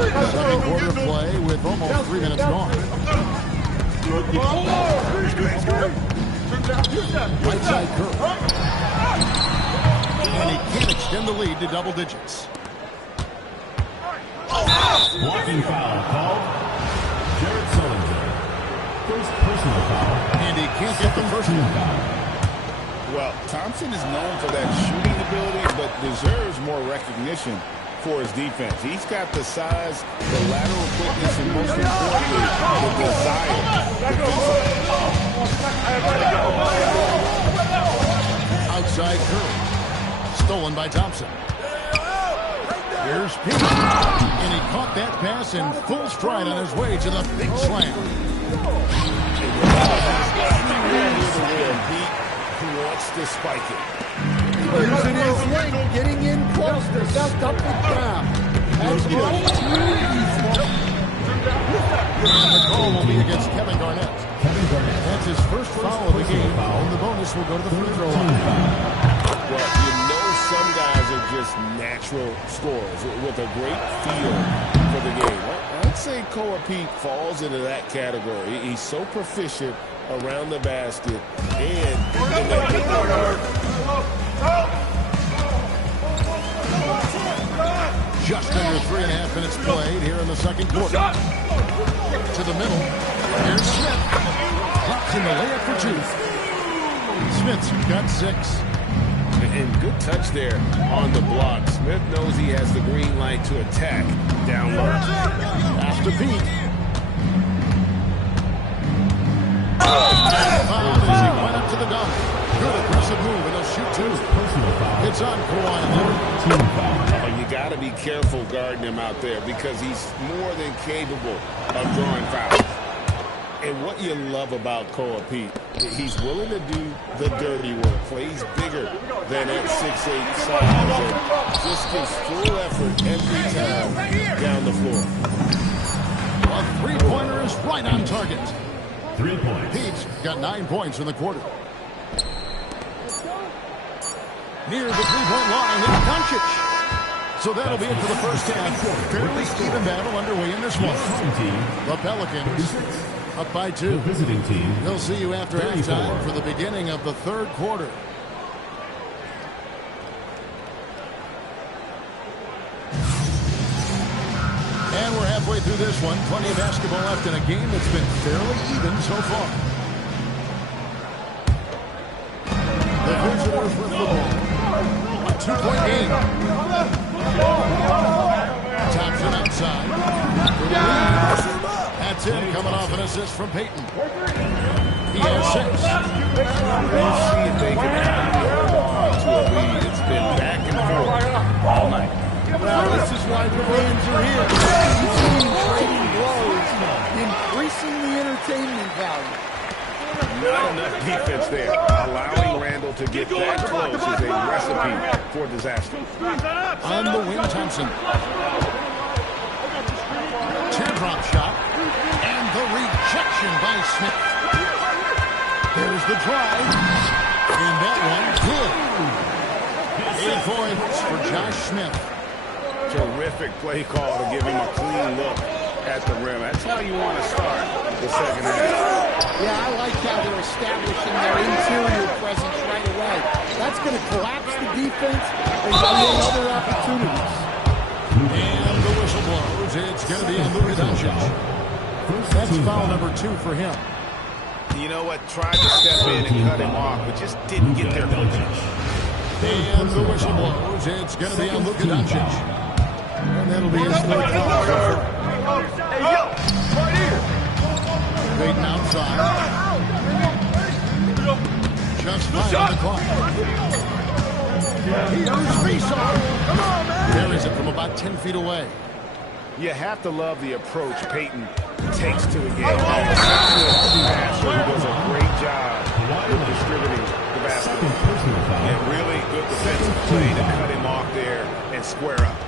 Second quarter play with almost 3 minutes gone. Right side curve. And he can't extend the lead to double digits. Blocking foul called. Jared Sullinger. First personal foul. And he can't get the first one. Well, Thompson is known for that shooting ability, but deserves more recognition for his defense. He's got the size, the lateral quickness, and most importantly, the desire. Outside curve. Stolen by Thompson. Here's Pete. And he caught that pass in full stride on his way to the big slam. Pete wants to spike it. Using his length, getting in close to stuff it down. That's just too easy. And the call will be against Kevin Garnett. That's his first foul of the game, and the bonus will go to the free throw line. Well, you know some guys are just natural scorers with a great feel for the game. I'd say K.o.b.e falls into that category. He's so proficient around the basket and in that Just under 3.5 minutes played here in the second quarter. To the middle. Here's Smith. Drops in the layup for two. Smith's got 6. And good touch there on the block. Smith knows he has the green light to attack down low. Pass to Pete. Fouled as he went up to the dunk. Good aggressive move, and he'll shoot 2. It's on Kawhi Leonard. You got to be careful guarding him out there because he's more than capable of drawing fouls. And what you love about K.o.b.e, he's willing to do the dirty work. Plays bigger than that 6'8" size. And just gives full effort every time down the floor. A three-pointer is right on target. 3 points. Pete's got 9 points in the quarter. Near the three-point line, it's Doncic. So that'll be it for the first half. Fairly even battle underway in this one. The Pelicans up by 2. Visiting team. We'll see you after halftime for the beginning of the third quarter. And we're halfway through this one. Plenty of basketball left in a game that's been fairly even so far. The visitors with the ball. A 2-point game. Thompson outside. That's him coming off an assist from Payton. He has 6. We'll see if they can add to a lead. It's been back and forth all night. Well, this is why the fans are here. Trading blows, increasing the entertainment value. Not enough defense there. Allowing Randall to get that close is a recipe for disaster. On the wing, Thompson. Teardrop shot. And the rejection by Smith. There's the drive. And that one, good. 8 points for Josh Smith. Terrific play call to give him a clean look at the rim. That's how you want to start the second half. Yeah, I like how they're establishing their interior presence right away. That's going to collapse the defense and create other opportunities. And the whistle blows. It's going to be on Luka Doncic. That's foul number 2 for him. You know what? Tried to step in and cut him off, but just didn't get there quickly. And the whistle blows. It's going to be on Luka Doncic. And that'll be his third foul. Hey, yo, right here. Payton outside. Just 5 on the clock. Here's Faceoff. Come on, man. Carries it from about 10 feet away. You have to love the approach Payton takes to the game. Passer who does a great job of distributing the basketball. And really good defensive play to cut him off there and square up.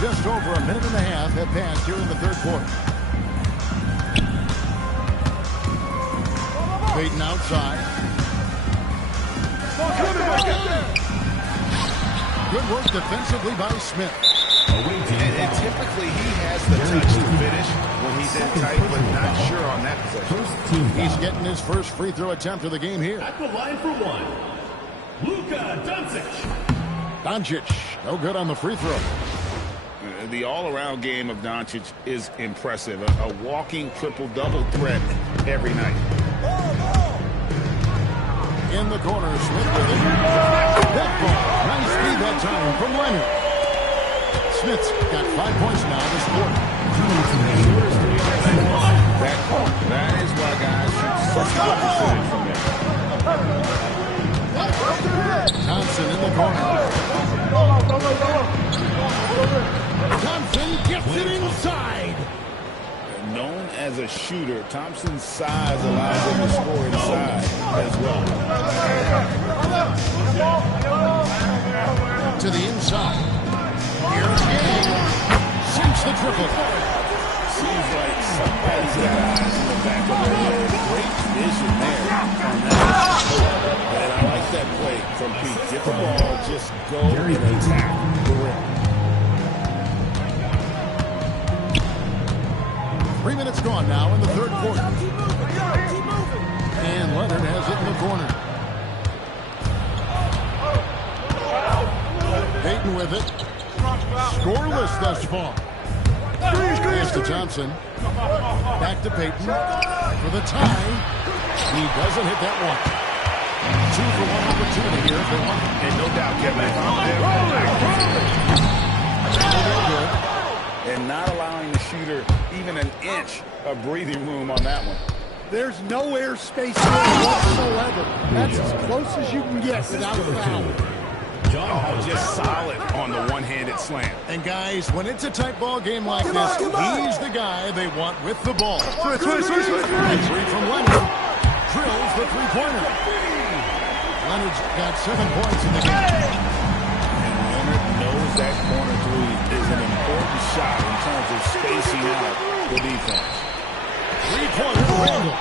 Just over a minute and a half have passed here in the third quarter. Payton outside. Good work defensively by Smith. And typically the touch to finish when he's in tight, but not sure on that possession. He's getting his first free throw attempt of the game here. At the line for one, Luka Doncic. Doncic, no good on the free throw. The all-around game of Doncic is impressive. A walking triple-double threat every night. In the corner, Smith with it. That ball, nice feed that time from Leonard. Smith's got 5 points now this quarter. That is why guys shoot such a good percentage from there. Thompson in the corner. Thompson gets it inside. Known as a shooter, Thompson's size allows him to score inside as well. To the inside. Here's Gang. Sinks the triple. Seems like somebody's got eyes in the back of their head. Great vision there on that. And I like that play from Pete. Get the ball, just go and attack the rim. 3 minutes gone now in the third quarter. And Leonard has it in the corner. Payton with it. Scoreless thus far. Pass to Thompson. Back to Payton for the tie. He doesn't hit that one. 2 for 1 opportunity here if they want. And no doubt, Kevin, and not allowing the shooter even an inch of breathing room on that one. There's no air space there whatsoever. That's as close as you can get without a foul. Oh, just solid on the one-handed slam. And guys, when it's a tight ball game like this, he's the guy they want with the ball. Three from Leonard. Drills the three-pointer. Leonard's got 7 points in the game. And Leonard knows that corner three is an important shot in terms of spacing out the defense. Three-pointer to Randall.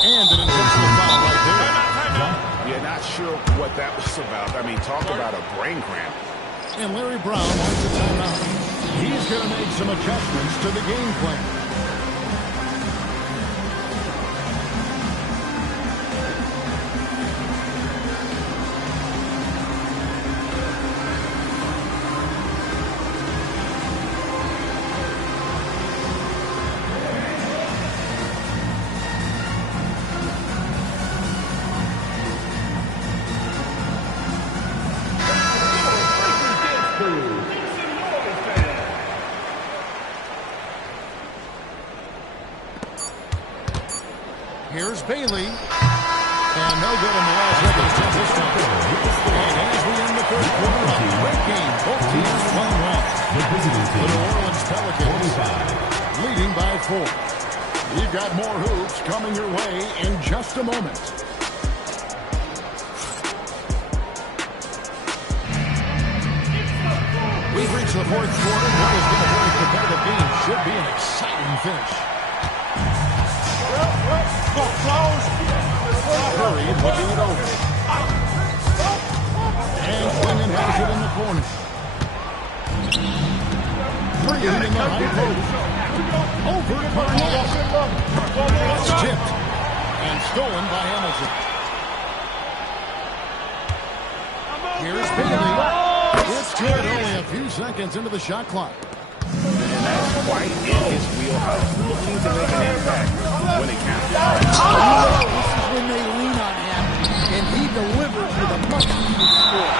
And an intentional foul right there. You're not sure what that was about. I mean, talk about a brain cramp. And Larry Brown wants a timeout. He's going to make some adjustments to the game plan. Here's Bailey. And no good in the last second attempt this time. And as we end the third quarter, a great game. Both teams playing well. The New Orleans Pelicans leading by 4. We've got more hoops coming your way in just a moment. We've reached the fourth quarter. What has been a very competitive game should be an exciting finish. Curry looking it over. And Clinton has it in the corner. Green in the high post. Over Garnett. It's tipped and stolen by Hamilton. Here's Bailey. It's good. Only a few seconds into the shot clock. And that's right in his wheelhouse, looking to make an impact when it counts. This is when they lean on him, and he delivers with a much-needed score.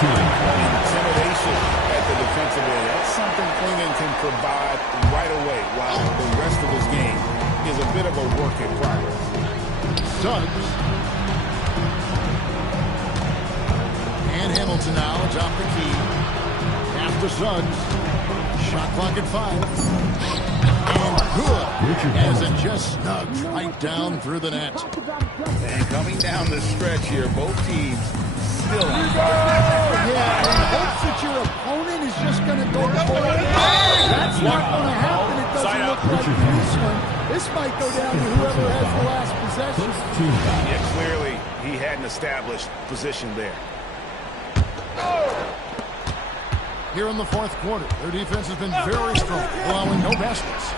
Intimidation at the defensive end. That's something Clinton can provide right away, while the rest of his game is a bit of a work in progress. Suggs. And Hamilton now atop the key. After Suggs. Shot clock at 5. And good. As it just snugs right down through the net. And coming down the stretch here, both teams still on fire. Yeah, and hopes that your opponent is just going to go forward. That's not going to happen. It doesn't look like in this one. This might go down to whoever has the last possession. Yeah, clearly he had an established position there. here in the fourth quarter. Their defense has been very strong, allowing no baskets.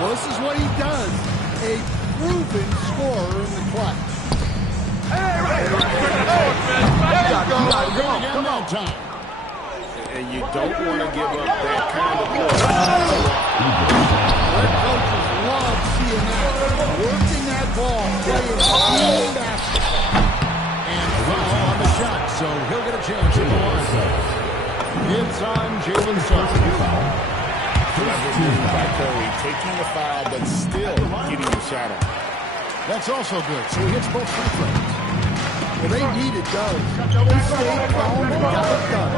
Well, this is what he does. A proven scorer in the clutch. Come on, time. And you don't want to give up that kind of look. Their coaches love seeing that. Working that ball, playing team basketball. And foul on the shot, so he'll get a chance at the line. It's on Jalen Suggs. Clever move by Curry, taking the foul, but still getting the shot on. That's also good, so he hits both free throws. Well, they needed those. He stayed calm and got it done.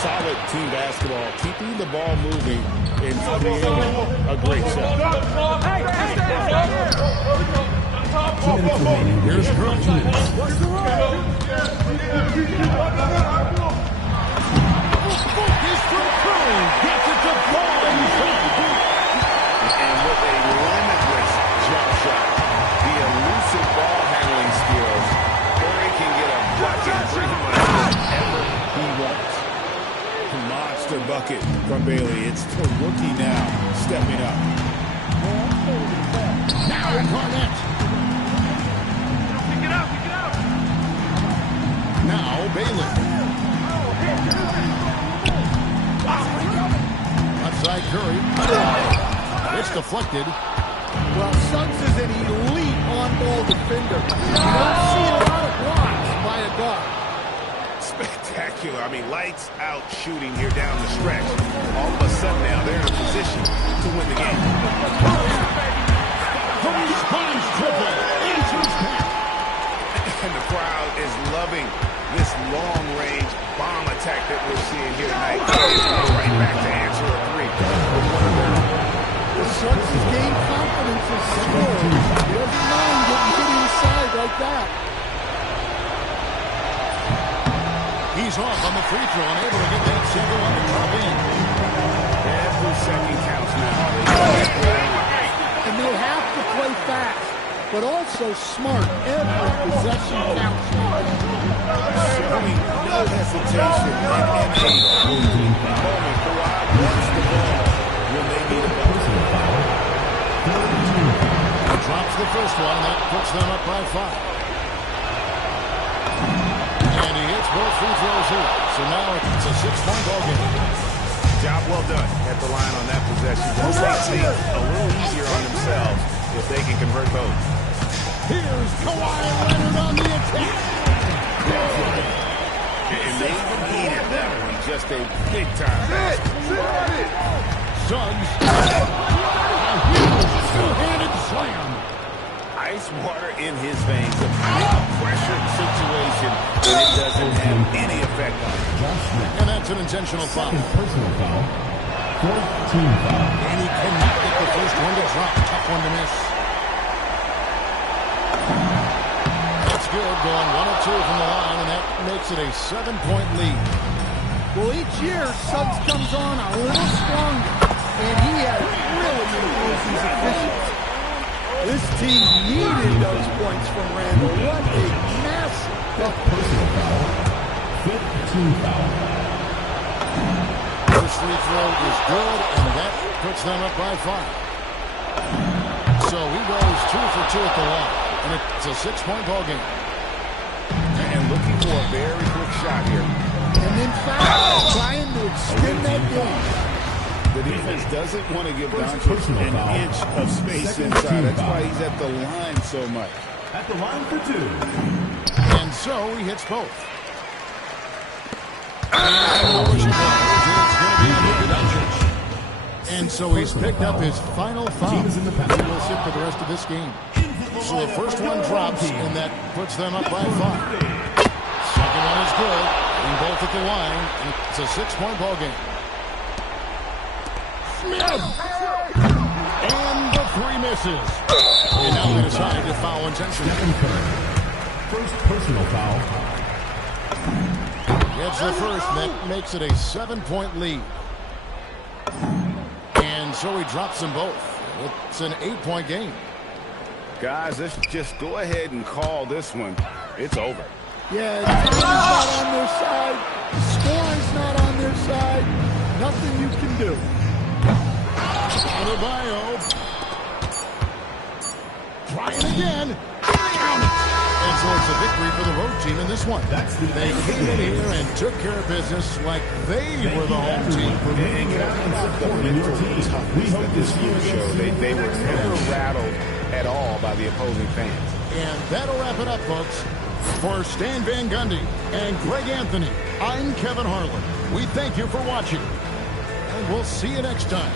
Solid team basketball, keeping the ball moving and creating a great shot. Here's Curry. Focus from Curry. Gets it to ball. And with a limitless jump shot, the elusive ball handling skills, Curry can get a bucket pretty much whenever he wants. Monster bucket from Bailey. It's the rookie now stepping up. Now Garnett. Pick it out. Now Bailey. Outside Curry. It's deflected. Well, Suggs is an elite on-ball defender. You don't see a lot of blocks by a guard. Spectacular. I mean, lights out shooting here down the stretch. All of a sudden now they're in a position to win the game. Curry's triple. Answers back. And the crowd is loving this long-range bomb attack that we're seeing here tonight. Right back to answer a three. Suggs has gained confidence in scoring. He doesn't mind getting hit inside like that. He's off on the free throw and able to get that second one to drop in. Every second counts now. And they have to play fast, but also smart. Every possession counts. Showing no hesitation in a crucial moment. Kawhi wants the ball when they need a personal foul. He drops the first one, and that puts them up by 5. And he hits both free throws here. So now it's a 6-point ball game. Job well done at the line on that possession. They'll make things a little easier on themselves if they can convert those. Here's Kawhi Leonard on the attack. And they needed that one. Just a big-time basket. Suggs. A huge two-handed slam. Ice water in his veins. A big pressure situation, and it doesn't have any effect on him. And that's an intentional foul. Personal foul. 14 foul. And he cannot get the first one to drop. Tough one to miss. That's good. Going 1 of 2 from the line, and that makes it a 7-point lead. Well, each year, Suggs comes on a little stronger, and he has really improved his efficiency. This team needed those points from Randall. What a massive personal foul. 15 foul. First free throw is good, and that puts them up by 5. So he goes 2 for 2 at the line, and it's a 6-point ball game. And looking for a very quick shot here. And in fact, trying to extend that game. The defense doesn't want to give Doncic an inch of space inside. That's why he's at the line so much. At the line for 2. And so he hits both. And it's going to be on Doncic. And so he's picked up his final foul. He will sit for the rest of this game. So the first one drops, and that puts them up by 5. Second one is good, and both at the line, and it's a 6-point ball game. Smith! And the 3 misses. And now they decide to foul intentionally. First personal foul. Gets the first, and that makes it a 7-point lead. And so he drops them both. It's an 8-point game. Guys, let's just go ahead and call this one It's over. Yeah, time is not on their side. The score is not on their side. Nothing you can do. Adebayo. Trying again. Count it. And so it's a victory for the road team in this one. They came in here and took care of business like they were the home team. We hope this year show they were never rattled at all by the opposing fans. And that'll wrap it up, folks. For Stan Van Gundy and Greg Anthony, I'm Kevin Harlan. We thank you for watching, and we'll see you next time.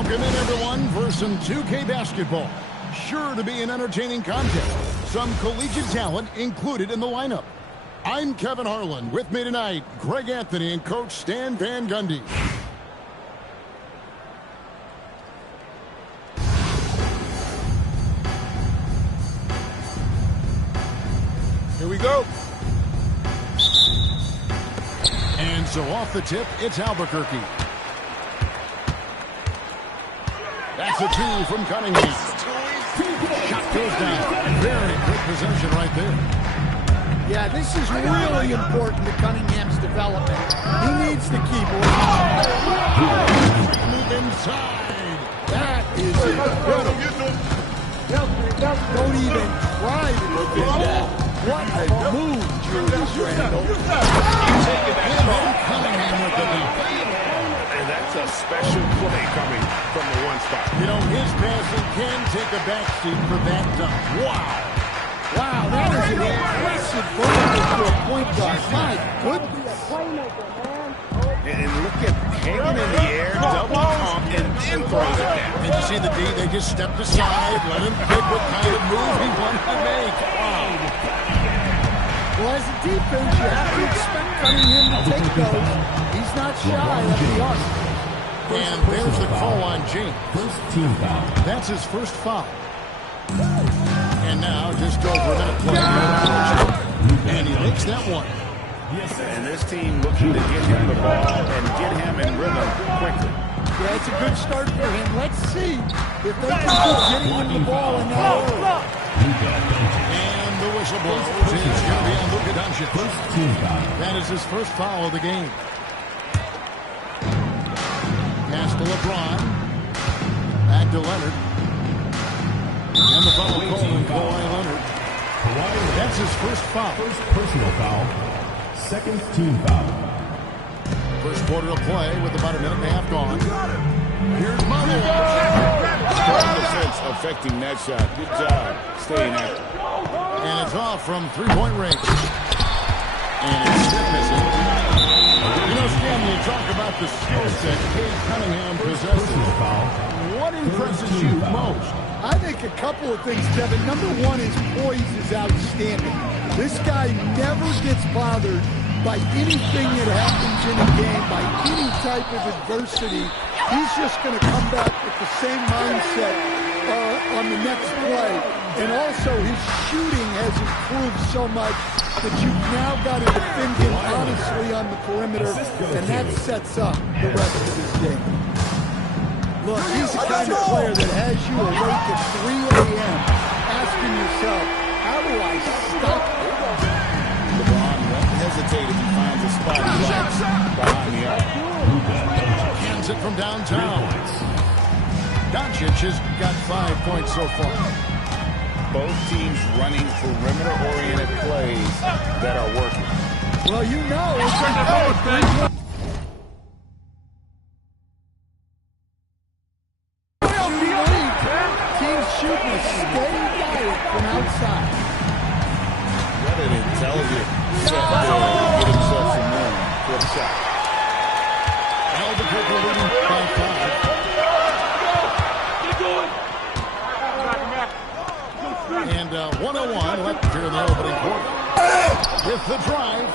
Welcome in, everyone, for some 2K basketball. Sure to be an entertaining contest. Some collegiate talent included in the lineup. I'm Kevin Harlan. With me tonight, Greg Anthony and Coach Stan Van Gundy. Here we go. And so off the tip, it's Albuquerque. That's a two from Cunningham. Shot goes down. Very quick possession right there. Yeah, this is really important to Cunningham's development. He needs to keep Move inside. That is incredible. Don't even try to defend that. What a move, Julius Randle. Cunningham with the lead. And that's a special play coming from the one spot. You know, his passing can take a backseat for that dunk. Wow. Wow, that is an impressive vertical for a point guard. My goodness. And look at hanging in the air, double pump, and then throws it down. Did you see the D? They just stepped aside, let him pick what kind of move he wanted to make. Wow. Well, as a defense, you have to expect Cunningham to take those. He's not shy of the arc. And there's the call on James. First team foul. That's his first foul. And now just over a minute play. And he makes that one. And this team looking to get him the ball and get him in rhythm quickly. Yeah, it's a good start for him. Let's see if they can keep getting him the ball and now. And the whistle blows. It's going to be on Luka Doncic. First team foul. That is his first foul of the game. Pass to LeBron. Back to Leonard. And the foul call on Kawhi Leonard. That's his first foul. First personal foul. Second team foul. First quarter of play with about a minute and a half gone. Here's Manu. Strong defense affecting that shot. Good job staying active. And it's off from three-point range. And it's still missing. You know, Stan, you talk about the skills that Cade Cunningham possesses. What impresses you most? I think a couple of things, Kevin. Number one, his poise is outstanding. This guy never gets bothered by anything that happens in a game, by any type of adversity. He's just going to come back with the same mindset on the next play. And also, his shooting has improved so much that you've now got to defend him honestly on the perimeter, and that sets up the rest of his game. Look, he's the kind of player that has you awake at 3 a.m. asking yourself, how do I stop him? LeBron won't hesitate if he finds a spot he likes behind the arc. Hands it from downtown. Doncic has got 5 points so far. Both teams running perimeter-oriented plays that are working. Well, you know, it's a team's shooting a steady diet from outside. What an intelligent set there to get himself some room for the shot. Albuquerque leading by 5. And 101 left here in the opening quarter. With the drive.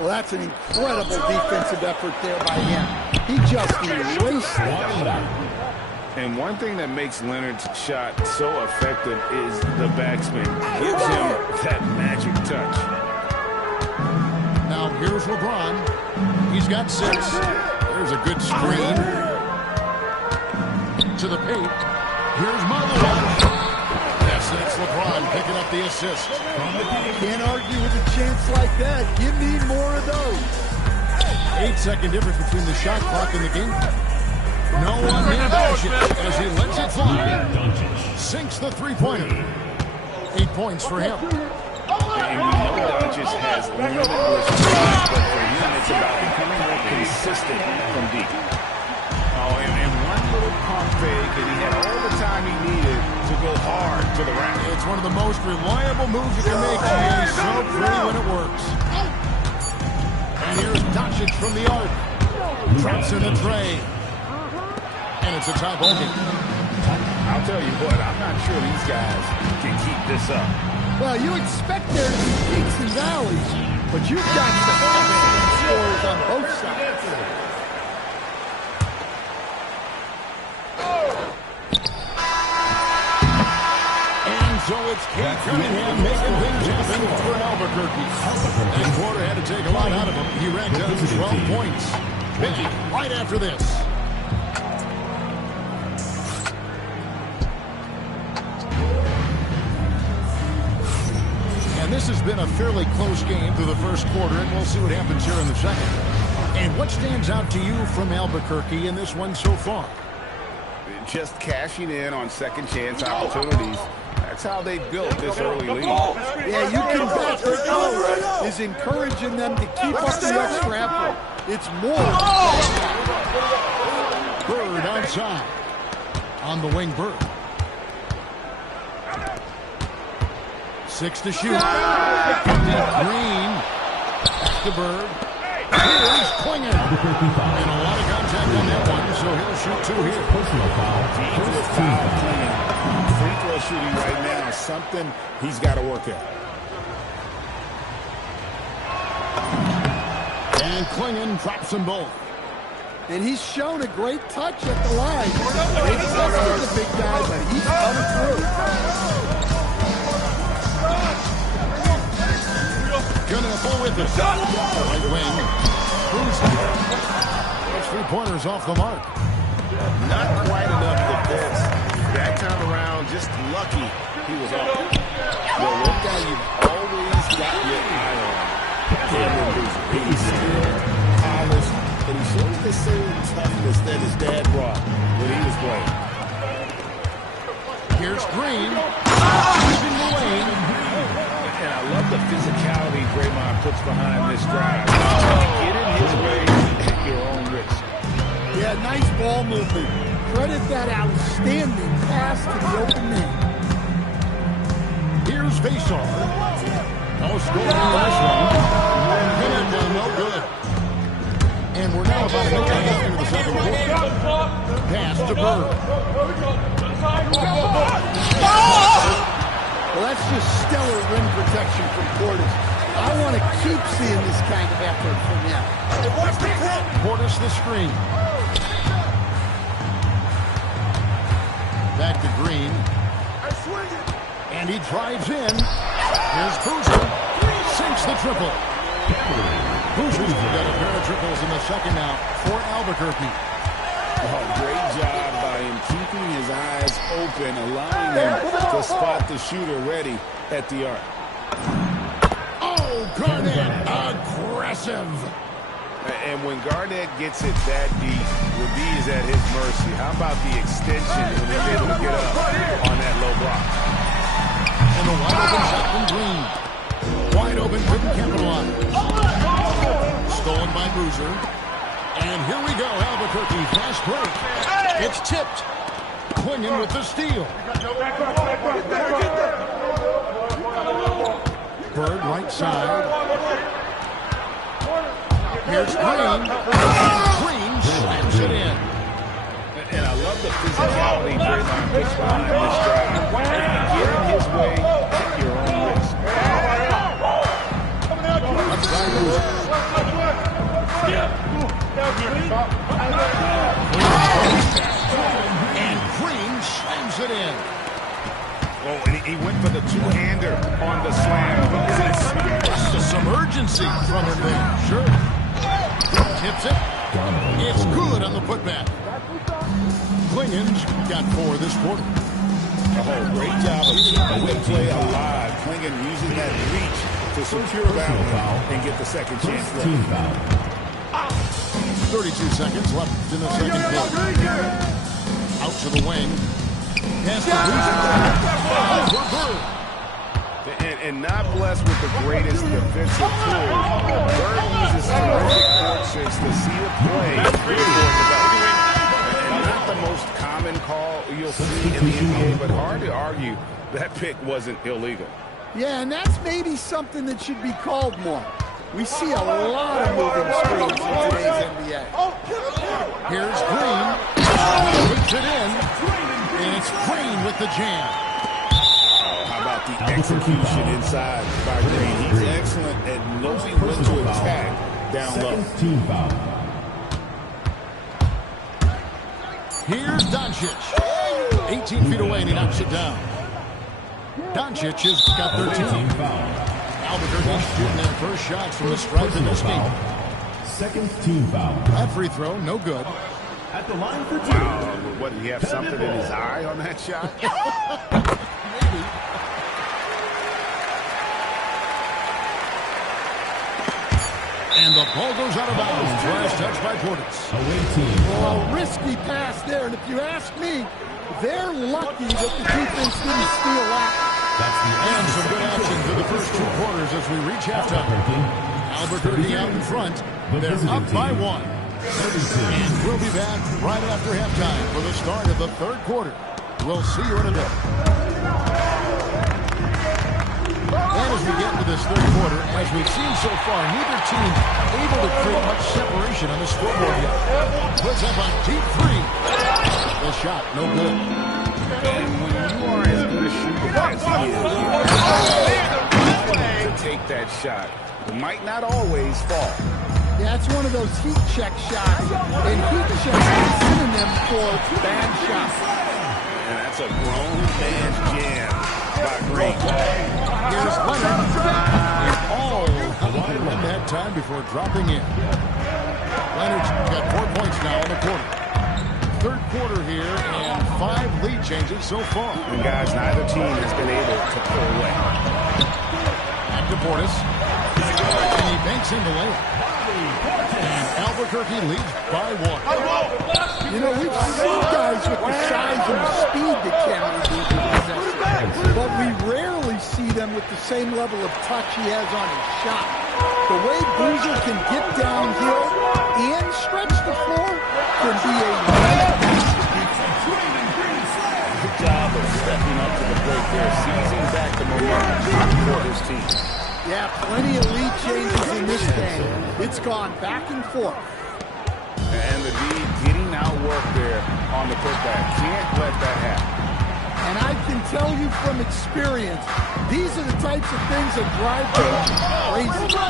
Well, that's an incredible defensive effort there by him. He just erased it. And one thing that makes Leonard's shot so effective is the backspin. Gives him that magic touch. Now here's LeBron. He's got 6. There's a good screen. To the paint. Here's Manu. Yes, that's LeBron picking up the assist. Can't argue with a chance like that. Give me more of those. 8-second difference between the shot clock and the game. No one near Doncic as he lets it fly. Sinks the three-pointer. 8 points for him. And we know Doncic has limitless strength, but for him it's about becoming more consistent from deep. Oh, and one little pump fake, and he had all the time he needed to go hard to the rack. It's one of the most reliable moves you can make. He's so pretty when it works. And here's Doncic from the arc. Traps in the tray. And it's a tie ball game. I'll tell you what, I'm not sure these guys can keep this up. Well, you expect there to be peaks and valleys, but you've got some excellent scores on both sides. And so it's Kate Cunningham making things happen for Albuquerque. And Porter had to take a lot out of him. He racked up 12 points. Back right after this. And this has been a fairly close game through the first quarter, and we'll see what happens here in the second. And what stands out to you from Albuquerque in this one so far? Just cashing in on second chance opportunities. That's how they built this early lead. Yeah, you can bet their coach is encouraging them to keep up the extra effort. It's more. Bird outside. On the wing, Bird. 6 to shoot. Green. Back to Bird. Here's Klinger. And a lot of contact on that one, so he'll shoot 2 here. Personal foul. First foul. Free throw shooting right now, something he's got to work at. And Klinger drops them both. And he's shown a great touch at the line. It's tested the big guy, but he's come through. Gonna pull with it. Right wing. Those 3-pointers off the mark. Not quite enough defense. That time around, just lucky he was off. Well, one guy you've always got your eye on. He's still polished, and he shows the same toughness that his dad brought when he was playing. Here's Green. Leading the lane. And I love the physicality Draymond puts behind this drive. Get in his way at your own risk. Yeah, nice ball movement. Credit that outstanding pass to the open man. Here's Faisal. No scoring in this one. Minute one, no good. And we're now about a minute and a half into the second quarter. Pass to Bird. Well, that's just stellar rim protection from Portis. I want to keep seeing this kind of effort from him. Portis the screen. Back to Green. And he drives in. Here's Boozer. Sinks the triple. Boozer's got a pair of triples in the second now for Albuquerque. Oh, great job by him keeping his eyes open, allowing him to spot the shooter ready at the arc. Oh, Garnett, aggressive. And when Garnett gets it that deep, D is at his mercy. How about the extension when he's able to get up on that low block? And the wide open shot from Green. Wide open, couldn't capitalize. Stolen by Boozer. And here we go, Albuquerque, fast break. It's tipped. Klinger with the steal. Bird right side. Here's Green. Green slams it in. And I love the physicality Draymond puts behind this drive. Get in his way at your own risk. Left side Boozer. And Green slams it in. Oh, and he went for the two-hander on the slam. Just some urgency from him there. Sure. Tips it. It's good on the putback. Klingen's got 4 this quarter. Oh, great job of keeping the play alive. Klingen using that reach to secure that one and get the second chance. 32 seconds left in the second quarter. Out to the wing. Pass to Boozer. Over Bird. And not blessed with the greatest defensive tools. Bird uses terrific court tricks to see the play. And not the most common call you'll see in the NBA, but hard to argue that pick wasn't illegal. Yeah, and that's maybe something that should be called more. We see a lot of moving screens in today's NBA. Here's Green. it in. And it's Green with the jam. How about the execution inside by Green? He's excellent at knowing when to attack down low. Second team foul. Here's Doncic. 18 feet away, and he knocks it down. Doncic has got 13. Albuquerque shooting their first shots from the stripe in this game. Second team foul. That free throw, no good. At the line for two. Wow, what, did he have something in his eye on that shot? Maybe. And the ball goes out of bounds. Last touch by Portis. Away team. Oh, a risky pass there. And if you ask me, they're lucky that the defense didn't steal that. That's the And some good action through the first 2 quarters as we reach halftime. Albuquerque out in front. They're up by 1. And we'll be back right after halftime for the start of the 3rd quarter. We'll see you in a bit. And as we get into this 3rd quarter, as we've seen so far, neither team able to create much separation on the scoreboard yet. Puts up a deep 3. The shot, no good. And when you are as good a shooter as he is, you have to take that shot. It might not always fall. Yeah, it's one of those heat check shots. And heat check is a synonym for bad shots. And that's a grown man's jam by Green. Here's Leonard. And Leonard had time before dropping in. Leonard's got 4 points now in the quarter. 3rd quarter here, and 5 lead changes so far. And guys, neither team has been able to pull away. Back to Portis. And he banks in the layup. And Albuquerque leads by 1. You know, we've seen guys with the size and the speed that carry these possessions, but we rarely see them with the same level of touch he has on his shot. The way Boozer can get downhill and stretch the floor can be a nice piece of defense. Good job of stepping up to the break there, seizing back the momentum for his team. Yeah, plenty of lead changes in this game. It's gone back and forth. And the D getting outworked there on the putback. Can't let that happen. And I can tell you from experience, these are the types of things that drive coaches crazy.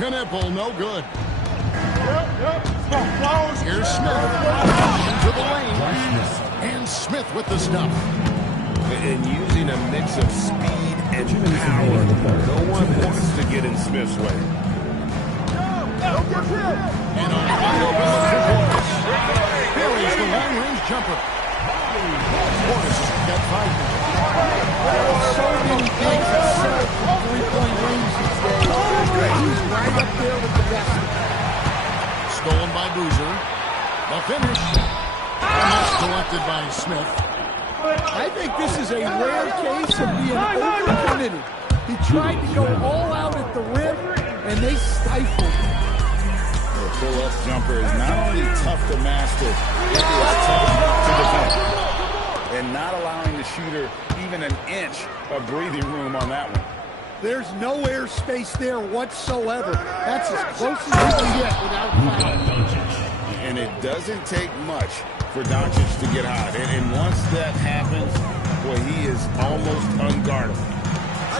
Knipple, no good. Here's Smith. Into the lane. And Smith with the stuff. And using a mix of speed and power. No one wants to get in Smith's way. And on wide open for Portis. Buries the long-range jumper. Portis has got 5 minutes. So many things are set up from three-point range these days. He's right up there with the best. Stolen by Boozer. The finish. And that's collected by Smith. I think this is a rare case of being overcommitted. He tried to go all out at the rim, and they stifled him. The pull-up jumper is not only tough to master, it is tough to defend. And not allowing the shooter even an inch of breathing room on that one. There's no air space there whatsoever. That's as close as you can get without foul. And it doesn't take much for Doncic to get hot. And once that happens, boy, he is almost unguardable.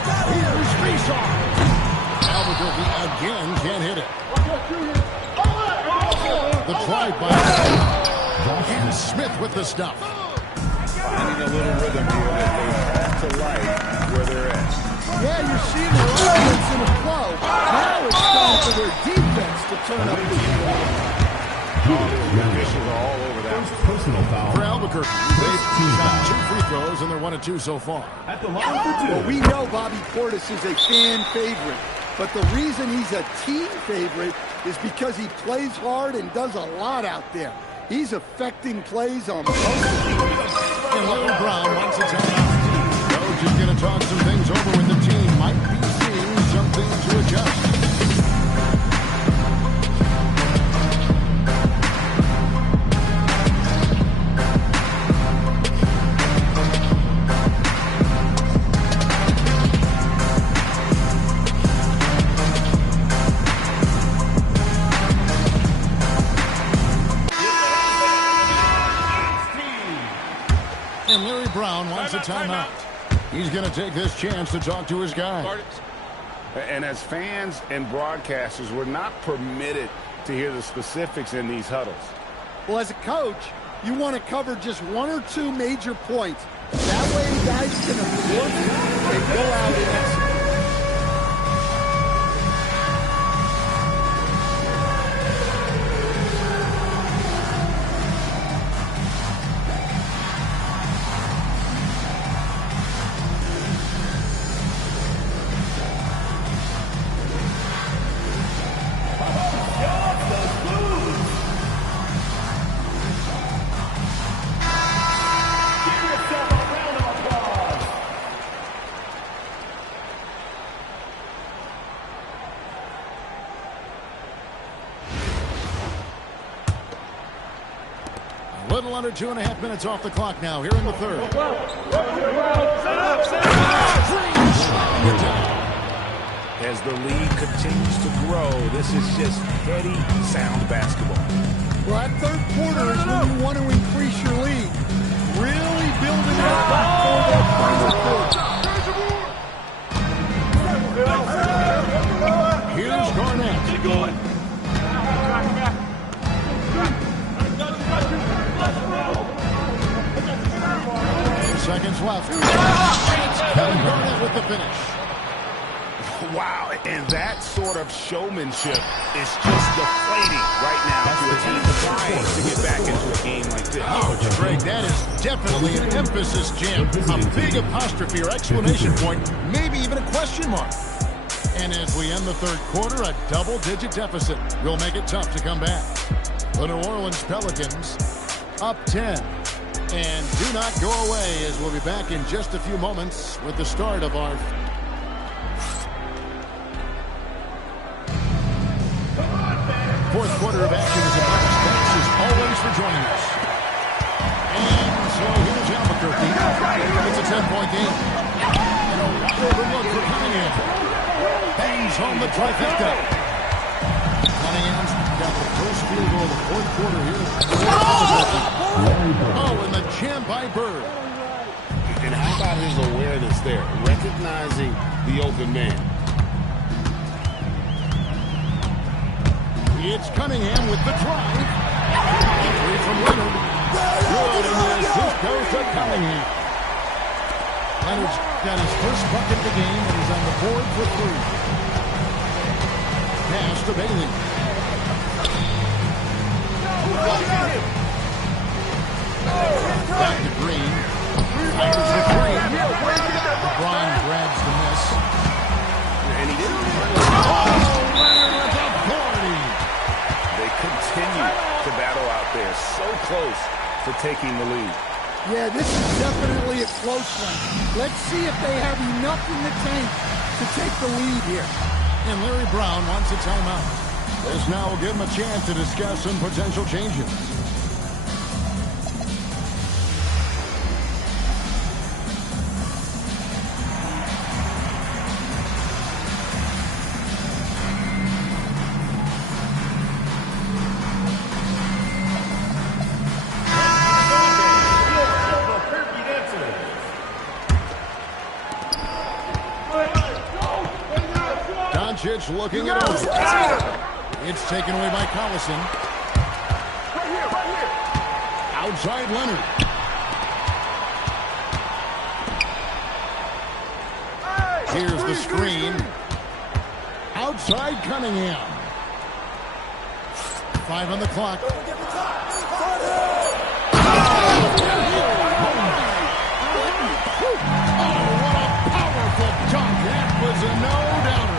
Here's face-off. Albuquerque again can't hit it. The drive by and Smith with the stuff. Finding a little rhythm here that they have to like where they're at. Yeah, you're seeing their offense in a flow. Now it's time for their defense to turn up the heat. Officials are all over that. Personal foul. For Albuquerque, they've shot 2 free throws, and they're 1 of 2 so far. At the line for 2. Well, we know Bobby Portis is a fan favorite, but the reason he's a team favorite is because he plays hard and does a lot out there. He's affecting plays on both sides. And Larry Brown wants to tell us. Coach is going to talk some things over with the team. Might be seeing something to adjust. And Larry Brown wants a timeout. He's going to take this chance to talk to his guy. And as fans and broadcasters, we're not permitted to hear the specifics in these huddles. Well, as a coach, you want to cover just one or two major points. That way the guys can absorb it and go out and execute. Little under 2.5 minutes off the clock now here in the third. As the lead continues to grow, this is just heady, sound basketball. Well, that third quarter is when you want to increase your lead. Really building it up for that final quarter. Here's Garnett. 2 seconds left. It's Kevin Garnett with the finish. Wow, and that sort of showmanship is just deflating right now to a team trying to get back into a game like this. Oh, Greg, that is definitely an emphasis jam. A big apostrophe or exclamation point, maybe even a question mark. And as we end the third quarter, a double-digit deficit will make it tough to come back. The New Orleans Pelicans up 10. And do not go away, as we'll be back in just a few moments with the start of our fourth quarter of action is about us. Thanks as always for joining us. And so here's Albuquerque. It's a 10-point game. And a wide open look for Cunningham. Bangs home the trifecta. Cunningham's got the first field goal of the fourth quarter here. Oh, and the jam by Bird. And how about his awareness there, recognizing the open man. It's Cunningham with the drive. Three from Leonard. Good, and the assist goes to Cunningham. Leonard's got his first bucket of the game, and he's on the board for 3. Pass to Bailey. Back to Green. Fires the 3. LeBron grabs the miss. And he didn't. Leonard with authority. They continue to battle out there, so close to taking the lead. Yeah, this is definitely a close one. Let's see if they have enough in the tank to take the lead here. And Larry Brown wants a timeout. This now will give him a chance to discuss some potential changes. Looking it over. It's taken away by Collison. Outside Leonard. Here's the screen. Outside Cunningham. 5 on the clock. Oh, what a powerful dunk. That was a no-doubter.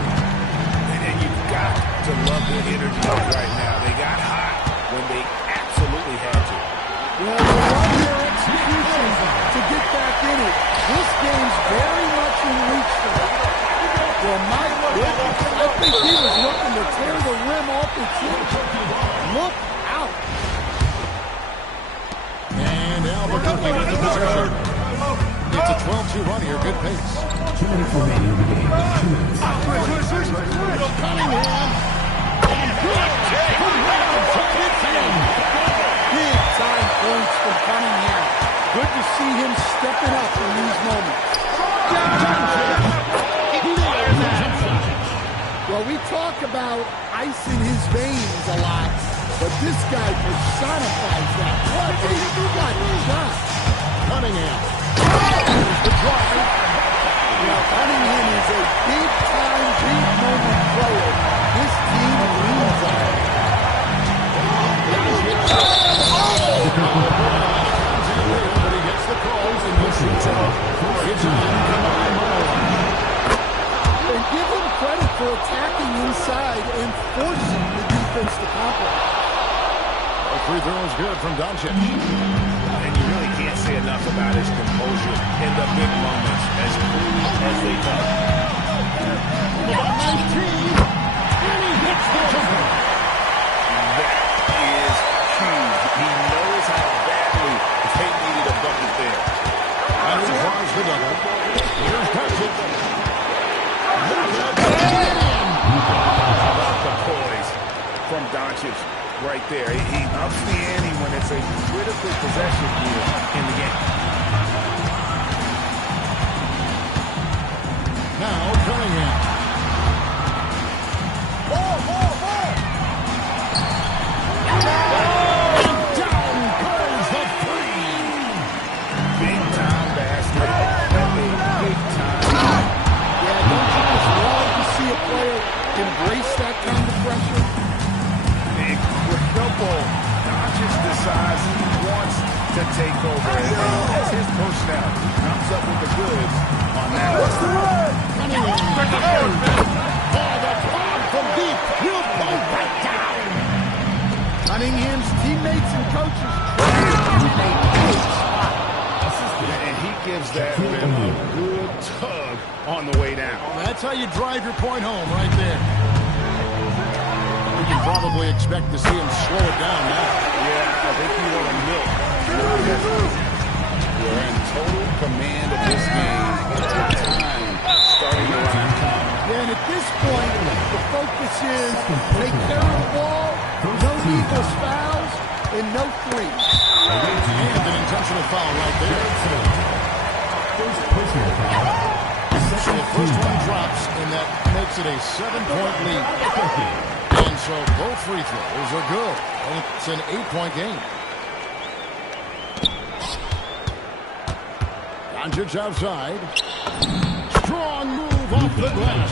To love the energy right now. They got hot when they absolutely had to. Well, they love their execution to get back in it. This game's very much in reach for them. Well, my goodness, I think he was looking to tear the rim off its hinge. Look out. And Albuquerque with the possession. It's a 12-2 run here. Good pace. 2 minutes remaining in the game. 2 minutes. Cunningham. Big time points from Cunningham. Good to see him stepping up in these moments. Well, we talk about ice in his veins a lot, but this guy personifies that. What a shot. Cunningham. Here's the drive. Now, Cunningham is a big-time, big-moment player. This team leans on him. But he gets the calls and he shoots it up. It's an uncombined monologue. And give him credit for attacking inside and forcing the defense to compromise. The free throw is good from Doncic. And you really can't say enough about his composure in the big moments, as cool as they come. About 19. And he hits the jumper. That is huge. He knows how badly they needed a bucket there. And he draws the double. Here's Doncic. The poise from Doncic right there. He ups the ante when it's a critical possession here in the game. Now Cunningham. And down goes the three. Big time basket. Big time. Yeah, don't you just love to see a player embrace that kind of pressure? Incredible. Doncic decides he wants to take over. And that's his personality. He comes up with the goods on that. What's the run? Oh, the bomb from deep. He'll go right down. Cunningham's teammates and coaches try to make big spots. And he gives that rim a good tug on the way down. That's how you drive your point home right there. You can probably expect to see him slow it down now. Yeah, I think you want to milk. We're in total command of this game. Time starting to run out. Yeah, and at this point, the focus is take care of the ball, no needless fouls, and no threes. And an intentional foul right there. First personal foul. So the first one drops, and that makes it a 7-point lead. And so both free throws are good. And it's an 8-point game. Doncic outside. Strong move off the glass.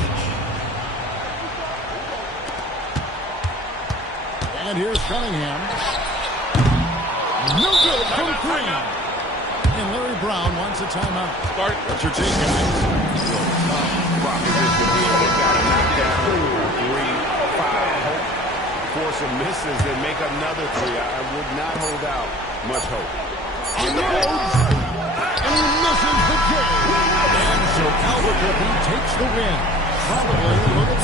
And here's Cunningham. No good from three. And Larry Brown wants a timeout. What's your take, guys? Proposition here. They've got to knock down 3, 5. Force some misses and make another three. I would not hold out much hope. Unloads. And he misses the game. And so Albuquerque takes the win. Probably a little.